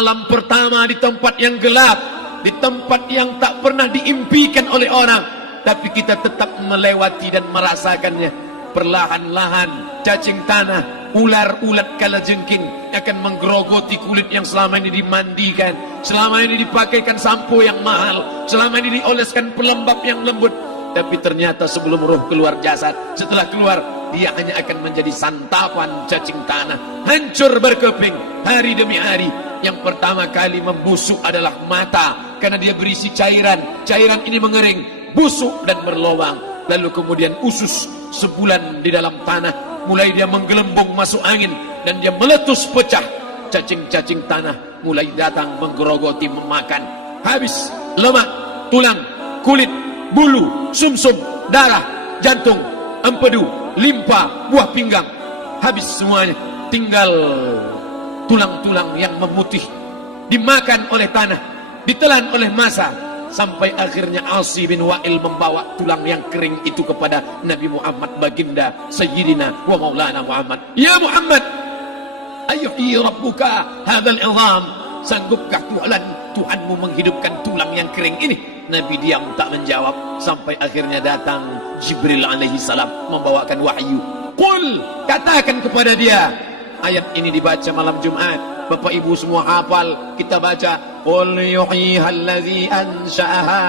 malam pertama di tempat yang gelap, di tempat yang tak pernah diimpikan oleh orang, tapi kita tetap melewati dan merasakannya. Perlahan-lahan cacing tanah, ular-ulat kalajengking akan menggerogoti kulit yang selama ini dimandikan, selama ini dipakaikan sampo yang mahal, selama ini dioleskan pelembab yang lembut. Tapi ternyata sebelum roh keluar jasad, setelah keluar, dia hanya akan menjadi santapan cacing tanah, hancur berkeping hari demi hari. Yang pertama kali membusuk adalah mata, karena dia berisi cairan. Cairan ini mengering, busuk dan berlubang. Lalu kemudian usus sebulan di dalam tanah, mulai dia menggelembung masuk angin dan dia meletus pecah. Cacing-cacing tanah mulai datang menggerogoti, memakan. Habis lemak, tulang, kulit, bulu, sumsum, darah, jantung, empedu, limpa, buah pinggang, habis semuanya. Tinggal tulang-tulang yang memutih, dimakan oleh tanah, ditelan oleh massa, sampai akhirnya Asi bin Wa'il membawa tulang yang kering itu kepada Nabi Muhammad, baginda Sayyidina wa Maulana Muhammad. Ya Muhammad, ayyuhi rabbuka hadzal izam, sanggupkah Tuhanmu menghidupkan tulang yang kering ini? Nabi diam tak menjawab, sampai akhirnya datang Jibril alaihi salam membawakan wahyu. Qul, katakan kepada dia. Ayat ini dibaca malam Jumat, Bapak Ibu semua hafal, kita baca. Qul yuhyiha allazi ansha'aha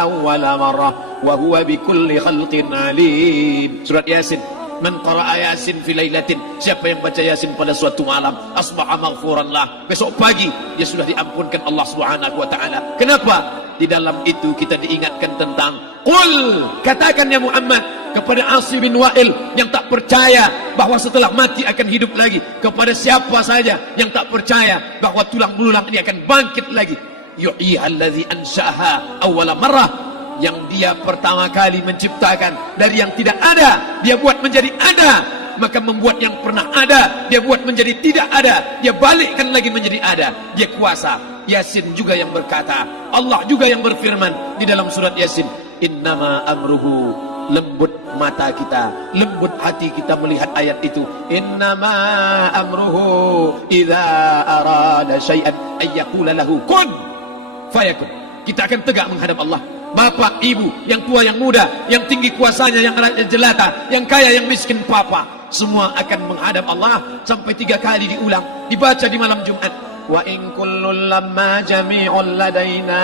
awwala marrah wa huwa bikulli khalqin alim. Surat Yasin. Man qara'a Yasin fi lailatin, siapa yang baca Yasin pada suatu malam, asbaha maghfuran lah, besok pagi dia sudah diampunkan Allah Subhanahu wa taala. Kenapa? Di dalam itu kita diingatkan tentang qul, katakan ya Muhammad kepada Asi bin Wa'il yang tak percaya bahwa setelah mati akan hidup lagi, kepada siapa saja yang tak percaya bahwa tulang belulang ini akan bangkit lagi. Yuhyihallazi ansha'aha awwala marrah, yang dia pertama kali menciptakan dari yang tidak ada, dia buat menjadi ada. Maka membuat yang pernah ada, dia buat menjadi tidak ada, dia balikkan lagi menjadi ada. Dia kuasa. Yasin juga yang berkata, Allah juga yang berfirman di dalam surat Yasin, innama amruhu, lembut mata kita, lembut hati kita melihat ayat itu. Innama amruhu idza arada syai'an ayyaqula lahu kun fayakun. Kita akan tegak menghadap Allah. Bapak, ibu, yang tua, yang muda, yang tinggi kuasanya, yang jelata, yang kaya, yang miskin, papa, semua akan menghadap Allah. Sampai 3 kali diulang, dibaca di malam Jumat. Wa in kullun lamma jami'un ladaina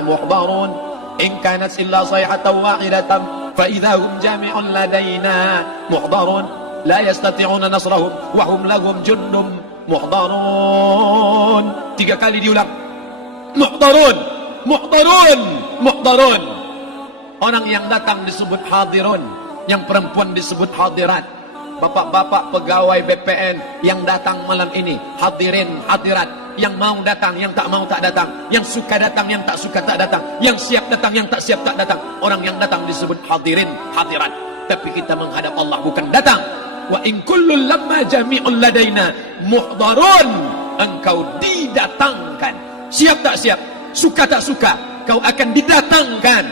muhdarun in kanat illa sayhatan wahidatan fa idahum jami'un ladaina muhdarun la yastati'una nasrahum wa hum lahum jundum muhdarun. 3 kali diulang. Muhdarun, muhdarun, muhdarun. Orang yang datang disebut hadirun, yang perempuan disebut hadirat. Bapak-bapak pegawai BPN yang datang malam ini, hadirin, hadirat. Yang mau datang, yang tak mau tak datang, yang suka datang, yang tak suka tak datang, yang siap datang, yang tak siap tak datang. Orang yang datang disebut hadirin, hadirat. Tapi kita menghadap Allah bukan datang. Wa in kullun lamma jami'un ladaina muhdarun, engkau didatangkan. Siap tak siap, suka tak suka, kau akan didatangkan.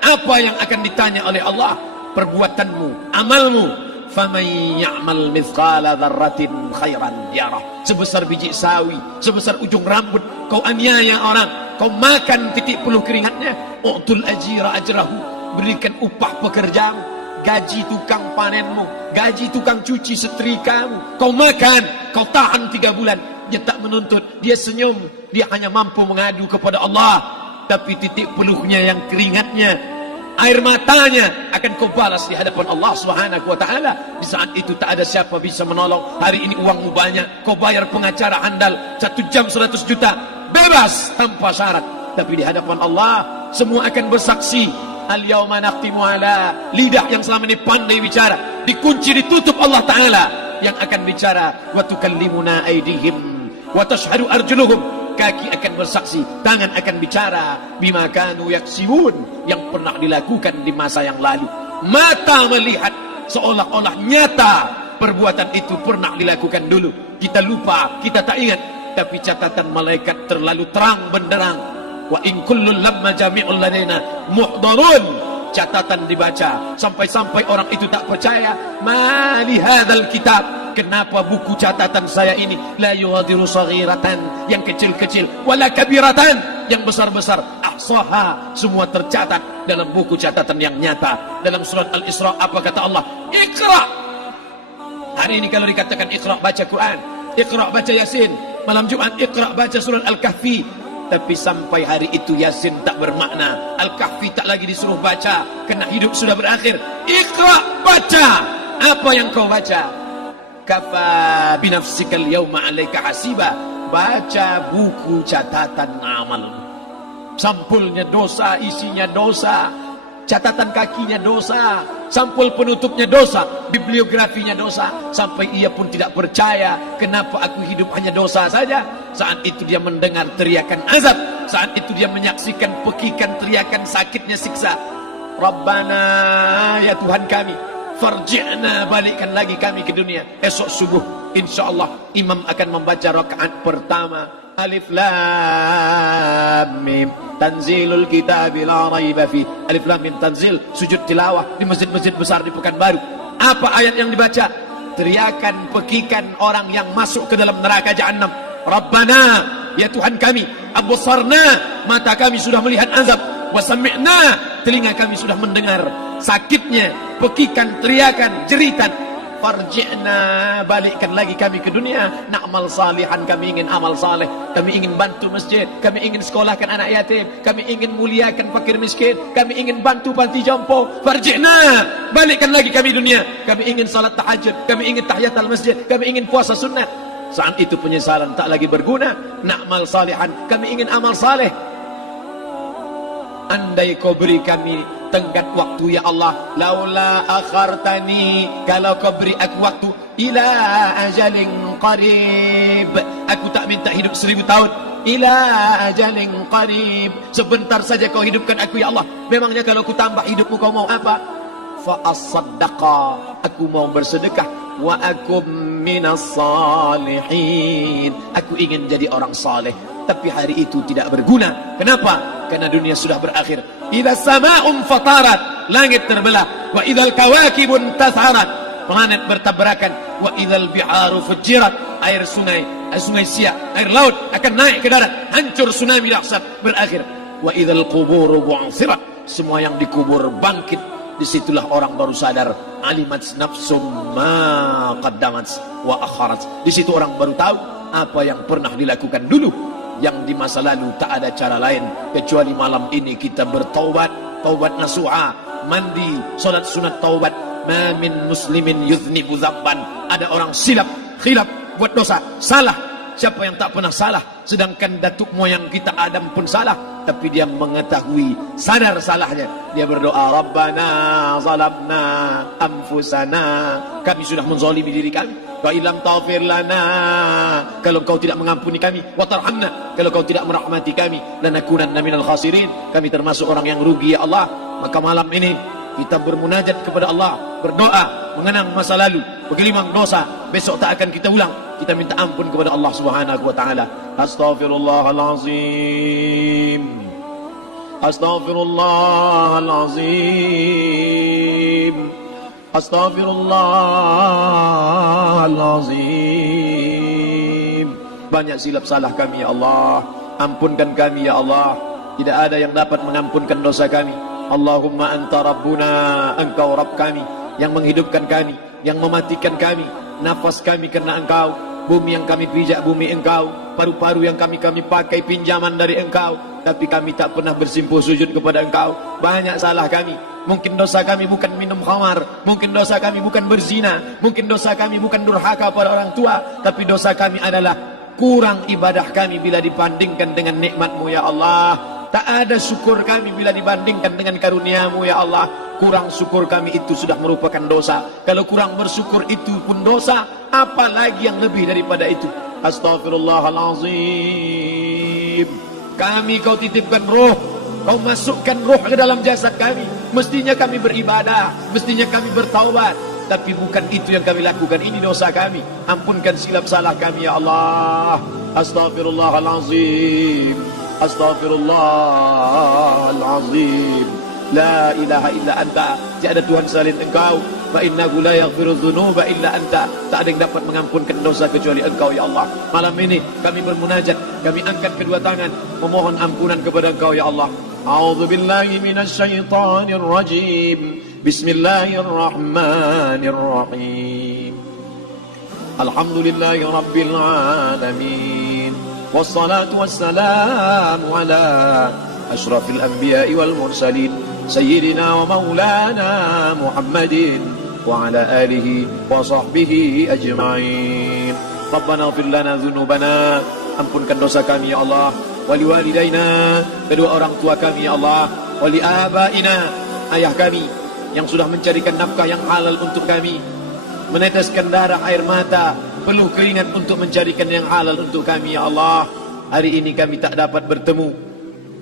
Apa yang akan ditanya oleh Allah? Perbuatanmu, amalmu. Faman ya'mal mithqala dzarratin khairan yarah. Sebesar biji sawi, sebesar ujung rambut, kau aniaya orang, kau makan titik puluh keringatnya. U'tul ajira ajrahu, berikan upah pekerjamu, gaji tukang panenmu, gaji tukang cuci setrikamu. Kau makan, kau tahan 3 bulan. Dia tak menuntut, dia senyum, dia hanya mampu mengadu kepada Allah. Tapi titik peluhnya yang keringatnya, air matanya akan kau balas di hadapan Allah Subhanahu wa taala. Di saat itu tak ada siapa bisa menolong. Hari ini uangmu banyak, kau bayar pengacara handal 1 jam 100 juta, bebas tanpa syarat. Tapi di hadapan Allah semua akan bersaksi. Al-yauma nakhtimu ala, lidah yang selama ini pandai bicara dikunci, ditutup Allah taala yang akan bicara. Wa tukallimuna aydihim wa tashhadu arjuluhum, kaki akan bersaksi, tangan akan bicara. Bima kanu yaksibun, yang pernah dilakukan di masa yang lalu. Mata melihat seolah-olah nyata perbuatan itu pernah dilakukan dulu. Kita lupa, kita tak ingat. Tapi catatan malaikat terlalu terang benderang. Wa in kullun lamma jami'un ladaina muhdarun, catatan dibaca. Sampai-sampai orang itu tak percaya. Ma li hadzal kitab, kenapa buku catatan saya ini la yughadiru saghiratan, yang kecil-kecil, wala kabiratan, yang besar-besar, ahsaha, semua tercatat dalam buku catatan yang nyata. Dalam surat Al-Isra apa kata Allah? Iqra. Hari ini kalau dikatakan Iqra, baca Quran, Iqra, baca Yasin. Malam Jumat Iqra, baca surat Al-Kahfi. Tapi sampai hari itu Yasin tak bermakna, Al-Kahfi tak lagi disuruh baca, kerana hidup sudah berakhir. Iqra, baca. Apa yang kau baca? Kafa binafsikal yawma alaika hasiba. Baca buku catatan amal. Sampulnya dosa, isinya dosa, catatan kakinya dosa, sampul penutupnya dosa, bibliografinya dosa. Sampai ia pun tidak percaya, kenapa aku hidup hanya dosa saja. Saat itu dia mendengar teriakan azab, saat itu dia menyaksikan pekikan teriakan sakitnya siksa. Rabbana, ya Tuhan kami, farji'na, balikkan lagi kami ke dunia. Esok subuh insyaallah imam akan membaca rakaat pertama. Alif Lam Mim, tanzilul kitab la raiba fi. Alif Lam Mim tanzil, sujud tilawah di masjid-masjid besar di Pekanbaru. Apa ayat yang dibaca? Teriakan pekikan orang yang masuk ke dalam neraka Jahannam. Rabbana, ya Tuhan kami, absarna, mata kami sudah melihat azab, wa sami'na, telinga kami sudah mendengar sakitnya pekikan teriakan jeritan. Farji'na, balikkan lagi kami ke dunia. Na'mal salihan, kami ingin amal saleh, kami ingin bantu masjid, kami ingin sekolahkan anak yatim, kami ingin muliakan fakir miskin, kami ingin bantu panti jompo. Farji'na, balikkan lagi kami dunia. Kami ingin salat tahajud, kami ingin tahiyatul masjid, kami ingin puasa sunnah. Saat itu penyesalan tak lagi berguna. Na'mal salihan, kami ingin amal saleh. Andai kau beri kami tenggat waktu ya Allah, laula akhartani, kalau kau beri aku waktu, ila ajalin qarib, aku tak minta hidup 1000 tahun, ila ajalin qarib, sebentar saja kau hidupkan aku ya Allah. Memangnya kalau ku tambah hidupmu kau mau apa? Fa as-saddaqa, aku mau bersedekah, wa akum minas salihin, aku ingin jadi orang saleh. Tapi hari itu tidak berguna. Kenapa? Karena dunia sudah berakhir. Idza sama'un fatarat, langit terbelah. Wa idzal kawakibun tatharat, planet bertabrakan. Wa idzal biharu fujirat, air sungai siak, air laut akan naik ke darat, hancur, tsunami dahsyat berakhir. Wa idzal quburu bu'thirat, semua yang dikubur bangkit. Disitulah orang baru sadar, alimat nafsum ma qaddamat wa akharat. Di situ orang baru tahu apa yang pernah dilakukan dulu, yang di masa lalu tak ada cara lain kecuali malam ini kita bertaubat, taubat nasuha, mandi, salat sunat taubat. Ma min muslimin yudhnibu dzamban, ada orang silap, khilaf, buat dosa, salah. Siapa yang tak pernah salah? Sedangkan datuk moyang kita Adam pun salah, tapi dia mengetahui, sadar salahnya. Dia berdoa, Rabbana zalamna anfusana, kami sudah menzalimi diri kami. Wa illam taghfir lana, kalau kau tidak mengampuni kami, wa tarhamna, kalau kau tidak merahmati kami, lanakunanna minal khasirin, kami termasuk orang yang rugi ya Allah. Maka malam ini kita bermunajat kepada Allah, berdoa, mengenang masa lalu, bergelimang dosa, besok tak akan kita ulang. Kita minta ampun kepada Allah Subhanahu wa taala. Astaghfirullahalazim, astaghfirullahalazim, astaghfirullahalazim. Banyak silap salah kami ya Allah, ampunkan kami ya Allah. Tidak ada yang dapat mengampunkan dosa kami. Allahumma anta rabbuna, engkau Rabb kami, yang menghidupkan kami, yang mematikan kami. Nafas kami karena engkau, bumi yang kami pijak bumi engkau, paru-paru yang kami pakai pinjaman dari engkau. Tapi kami tak pernah bersimpuh sujud kepada engkau. Banyak salah kami. Mungkin dosa kami bukan minum khamar, mungkin dosa kami bukan berzina, mungkin dosa kami bukan durhaka pada orang tua, tapi dosa kami adalah kurang ibadah kami bila dibandingkan dengan nikmat-Mu ya Allah. Tak ada syukur kami bila dibandingkan dengan karunia-Mu ya Allah. Kurang syukur kami itu sudah merupakan dosa. Kalau kurang bersyukur itu pun dosa, apalagi yang lebih daripada itu. Astaghfirullahalazim. Kami kau titipkan roh, kau masukkan roh ke dalam jasad kami. Mestinya kami beribadah, mestinya kami bertaubat, tapi bukan itu yang kami lakukan. Ini dosa kami. Ampunkan silap salah kami ya Allah. Astaghfirullahalazim, astaghfirullahalazim. La ilaha illa anta, tiada Tuhan selain engkau. fa innahu la yaghfiru dzunuba illa anta. Tak ada yang dapat mengampunkan dosa kecuali Engkau ya Allah. Malam ini kami bermunajat, kami angkat kedua tangan memohon ampunan kepada Engkau ya Allah. A'udzu billahi minasy syaithanir rajim. Bismillahirrahmanirrahim. Alhamdulillahi rabbil alamin. Wassalatu wassalamu ala asyrafil anbiya'i wal mursalin sayyidina wa maulana Muhammadin wa ala alihi wa sahbihi ajma'in. Rabbana ighfir lana dzunubana, ampunkan dosa kami ya Allah, wali walidaina, kedua orang tua kami ya Allah, wali abaina, ayah kami yang sudah mencarikan nafkah yang halal untuk kami, meneteskan darah air mata, peluh keringat untuk mencarikan yang halal untuk kami ya Allah. Hari ini kami tak dapat bertemu.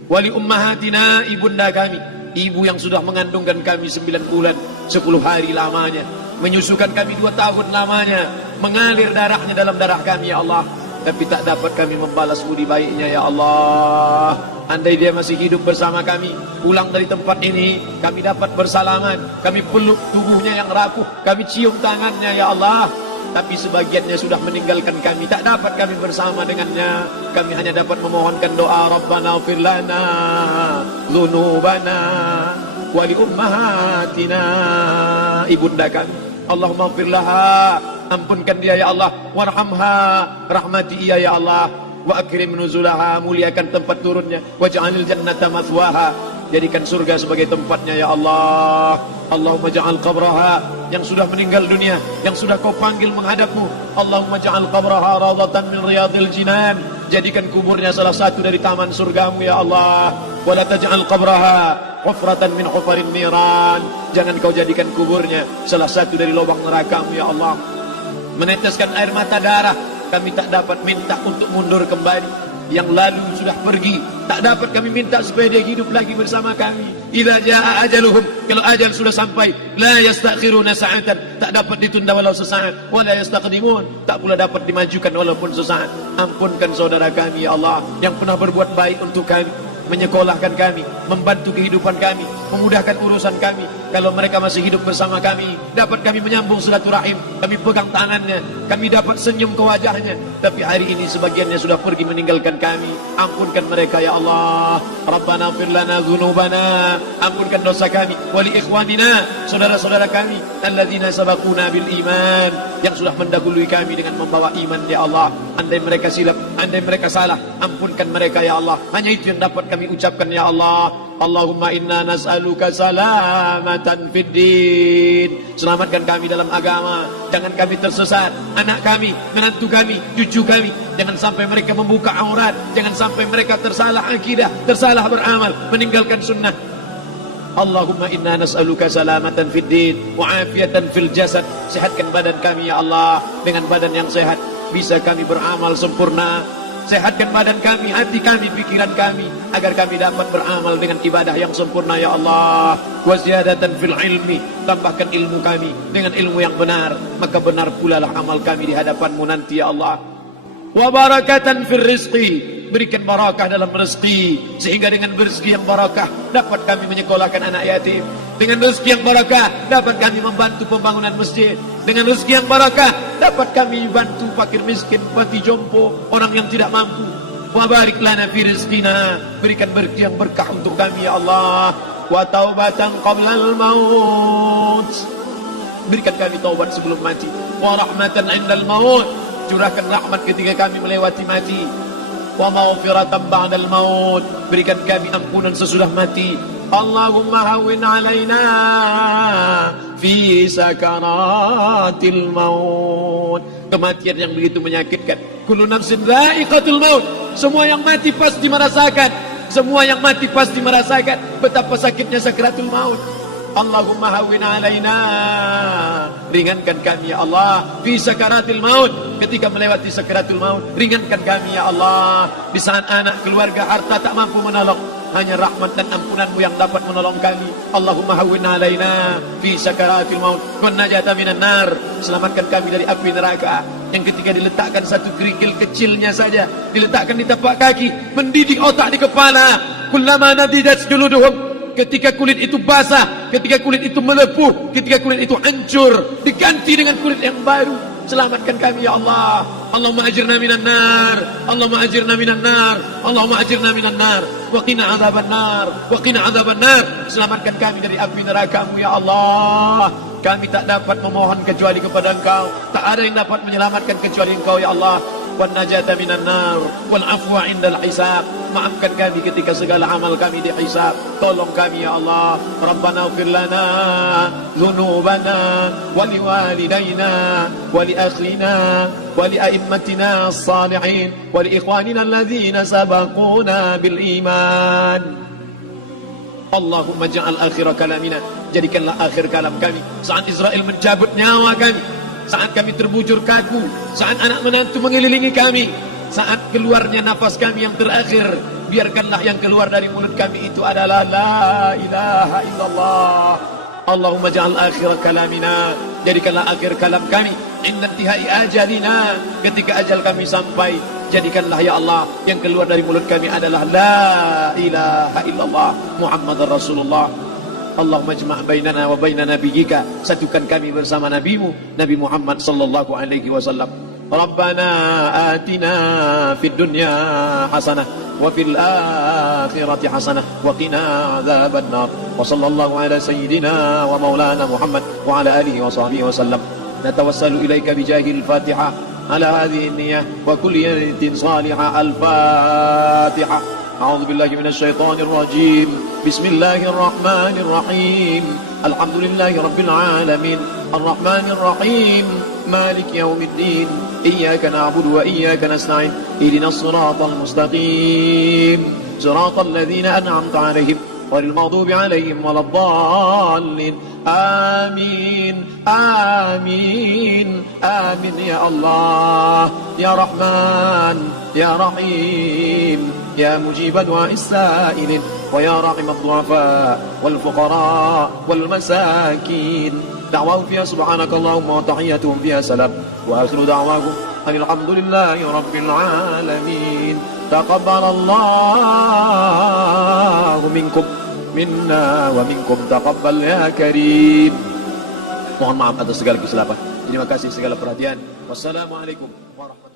Wali ummahatina, ibunda kami, ibu yang sudah mengandungkan kami 9 bulan 10 hari lamanya, menyusukan kami 2 tahun lamanya, mengalir darahnya dalam darah kami ya Allah, tapi tak dapat kami membalas budi baiknya ya Allah. Andai dia masih hidup bersama kami, pulang dari tempat ini, kami dapat bersalaman, kami peluk tubuhnya yang rapuh, kami cium tangannya ya Allah. Tapi sebagiannya sudah meninggalkan kami, tak dapat kami bersama dengannya. Kami hanya dapat memohonkan doa, Rabbana ighfir lana dzunubana wa li ummahatina, ibunda kami, Allahumma ighfir laha, ampunkan dia ya Allah, warhamha, rahmati ia ya Allah, wa akrim nuzulaha, muliakan tempat turunnya, waj'alil jannata mathwaha, jadikan surga sebagai tempatnya ya Allah. Allahumma ja'al qabraha, yang sudah meninggal dunia, yang sudah kau panggil menghadapmu, Allahumma ja'al qabraha rawdatan min riyadil jinan, jadikan kuburnya salah satu dari taman surgamu ya Allah. Wala taj'al qabraha hufratan min hufarin niran, jangan kau jadikan kuburnya salah satu dari lubang nerakamu ya Allah. Meneteskan air mata darah, kami tak dapat minta untuk mundur kembali. Yang lalu sudah pergi, tak dapat kami minta supaya dia hidup lagi bersama kami. Idza jaa ajaluhum, kalau ajal sudah sampai, la yastakhiruna sa'atan, tak dapat ditunda walau sesaat, wa la yastaqdimun, tak pula dapat dimajukan walaupun sesaat. Ampunkan saudara kami ya Allah, yang pernah berbuat baik untuk kami, menyekolahkan kami, membantu kehidupan kami, memudahkan urusan kami. Kalau mereka masih hidup bersama kami, dapat kami menyambung silaturahim, kami pegang tangannya, kami dapat senyum ke wajahnya. Tapi hari ini sebagiannya sudah pergi meninggalkan kami. Ampunkan mereka ya Allah. Rabbana ighfir lana dzunubana, ampunkan dosa kami, wali ikhwanina, saudara-saudara kami, alladzina sabaquna bil iman, yang sudah mendahului kami dengan membawa iman ya Allah. Andai mereka silap, andai mereka salah, ampunkan mereka ya Allah. Hanya itu yang dapat kami ucapkan ya Allah. Allahumma inna nas'aluka salamatan fid din, selamatkan kami dalam agama, jangan kami tersesat, anak kami, menantu kami, cucu kami, jangan sampai mereka membuka aurat, jangan sampai mereka tersalah akidah, tersalah beramal, meninggalkan sunnah. Allahumma inna nas'aluka salamatan fid din wa afiatan fil jasad, sehatkan badan kami ya Allah, dengan badan yang sehat bisa kami beramal sempurna. Sehatkan badan kami, hati kami, pikiran kami, agar kami dapat beramal dengan ibadah yang sempurna ya Allah. Wa ziyadatan fil ilmi, tambahkan ilmu kami dengan ilmu yang benar, maka benar pula lah amal kami di hadapan-Mu nanti ya Allah. Wa barakatan fil rizqi, berikan barakah dalam rezeki, sehingga dengan rezeki yang barakah dapat kami menyekolahkan anak yatim. Dengan rezeki yang barakah dapat kami membantu pembangunan masjid. Dengan rezeki yang barakah dapat kami bantu fakir miskin, mati jompo, orang yang tidak mampu. Wa barik lana fi rizqina, berikan rezeki yang berkah untuk kami ya Allah. Wa taubatan qablal maut, berikan kami taubat sebelum mati. Wa rahmatan indal maut, curahkan rahmat ketika kami melewati mati. Wa maghfiratan ba'dal maut, berikan kami ampunan sesudah mati. Allahumma hawwin alaina fi sakaratil maut, kematian yang begitu menyakitkan. Kullu nafsin dha'iqatul maut, semua yang mati pasti merasakan, semua yang mati pasti merasakan betapa sakitnya sakaratul maut. Allahumma hawwin alaina, ringankan kami ya Allah fi sakaratil maut, ketika melewati sakaratul maut, ringankan kami ya Allah. Di saat anak, keluarga, harta tak mampu menolong, hanya rahmat dan ampunan-Mu yang dapat menolong kami. Allahumma hawwin alaina fi sakaratil maut wan najata minan nar, selamatkan kami dari api neraka yang ketika diletakkan satu kerikil kecilnya saja, diletakkan di tapak kaki, mendidik otak di kepala. Kullama nadidat juluduhum, ketika kulit itu basah, ketika kulit itu melepuh, ketika kulit itu hancur, diganti dengan kulit yang baru. Selamatkan kami ya Allah. Allahumma ajirna minan nar, Allahumma ajirna minan nar, Allahumma ajirna minan nar, wa qina adzaban nar, wa qina adzaban nar. Selamatkan kami dari api neraka-Mu ya Allah. Kami tak dapat memohon kecuali kepada Engkau, tak ada yang dapat menyelamatkan kecuali Engkau ya Allah. Wan najata minan nar, wal afwa indal hisab. Maafkan kami ketika segala amal kami dihisab. Tolong kami ya Allah. Rabbana ighfir lana dhunubana wa liwalidayna wa li akhina wa li a'immatina as-salihin wa li ikhwanina alladhina sabaquna bil iman. Allahumma ja'al akhir kalamina, jadikanlah akhir kalam kami saat Israel mencabut nyawa kami, saat kami terbujur kaku, saat anak menantu mengelilingi kami, saat keluarnya nafas kami yang terakhir, biarkanlah yang keluar dari mulut kami itu adalah la ilaha illallah. Allahumma ja'al akhir kalamina, jadikanlah akhir kalam kami inna intihai ajalina, ketika ajal kami sampai, jadikanlah ya Allah yang keluar dari mulut kami adalah la ilaha illallah Muhammadar Rasulullah. Allahumma jma' bainana wa baina nabiyyika, satukan kami bersama nabimu Nabi Muhammad sallallahu alaihi wasallam. Rabbana atina fid dunya hasanah wa fil akhirati hasanah wa qina adzaban nar. Wa sallallahu ala sayyidina wa maulana Muhammad wa ala alihi wa sahbihi wasallam. Natawassalu ilaika bijahil Fatihah ala hadhihi an-niyyah wa kulli niyatin salihah. Al-Fatihah. A'udzu billahi minasy syaithanir rajim. Bismillahir rahmanir rahim. Alhamdulillahi rabbil alamin. Arrahmanir rahim. Malik yaumiddin. Iyyaka na'budu wa iyyaka nasta'in. Ihdinas siratal mustaqim. Siratal ladzina an'amta 'alaihim ghairil maghdubi 'alaihim waladdallin. Amin. Amin. Amin ya Allah. Ya Rahman, ya Rahim, ya mujib du'a'is sa'ilin, wa ya rahim ad-du'afa wal fuqara wal masakin. Da'wahum fiha subhanakallahumma wa tahiyyatuhum fiha salam, wa akhiru da'wahum alhamdulillahi rabbil alamin. Taqabbalallahu minkum minna wa minkum taqabbal ya karim. Mohon maaf atas segala kesilapan. Terima kasih segala perhatian. Wassalamualaikum warahmatullahi wabarakatuh.